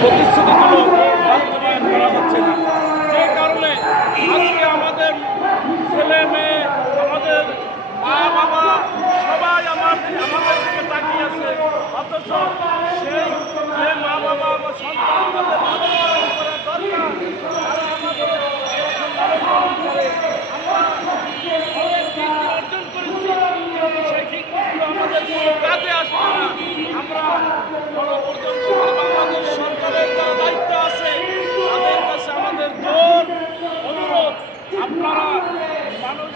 প্রতিশ্রুতিগুলো বাস্তবায়ন করা হচ্ছে না। যে কারণে আজকে আমাদের ছেলে মেয়ে, আমাদের মা বাবা সবাই আমাদের দিকে তাকিয়ে আছে, অথচ সেই যে মা বাবা বা সন্তান তাদের লালন পালন করা দরকার, তারা আমাদের এখন লালন পালন করে। আমরা অনেক ডিগ্রি অর্জন করেছি, কিন্তু সেই ডিগ্রিগুলো আমাদের কোনো কাজে আসছে না। আমরা কোনো পর্যন্ত বাংলাদেশ সরকারের যারা দায়িত্ব আছে তাদের কাছে আমাদের জোর অনুরোধ, আপনারা মানুষ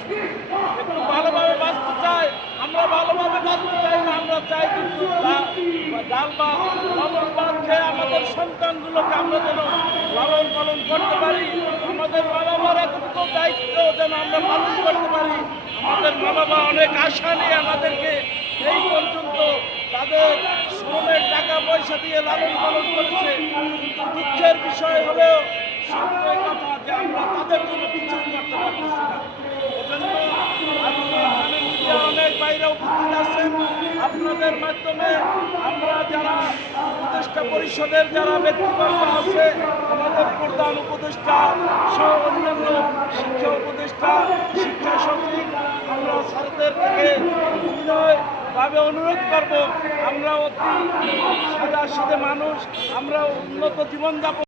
একটু ভালোভাবে বাঁচতে চায়, আমরা ভালোভাবে বাঁচতে চাই না, আমরা চাই কিন্তু ডাল বা লবণ ভাত খেয়ে আমাদের সন্তানগুলোকে আমরা যেন লালন পালন করতে পারি। আমাদের মা বাবার এতটুকু দায়িত্ব যেন আমরা পালন করতে পারি। আমাদের মা বাবা অনেক আশা নিয়ে আমাদেরকে এই পর্যন্ত তাদের শ্রমের টাকা পয়সা দিয়ে লালন পালন করেছে, কিন্তু দুঃখের বিষয় হলেও সত্য কথা যে আমরা তাদের জন্য কিছু করতে পারতেছি না। এজন্য আজকে এখানে মিডিয়া অনেক বাইরে উপস্থিত আছেন, আপনাদের মাধ্যমে আমরা যারা উপদেষ্টা পরিষদের যারা ব্যক্তিবর্গ আছে, আমাদের প্রধান উপদেষ্টা সহ অন্যান্য শিক্ষা উপদেষ্টা, শিক্ষা সচিব, আমরা স্যারদের থেকে বিনয়ভাবে অনুরোধ করব, আমরা অতি সাদাসিধে মানুষ, আমরা উন্নত জীবনযাপন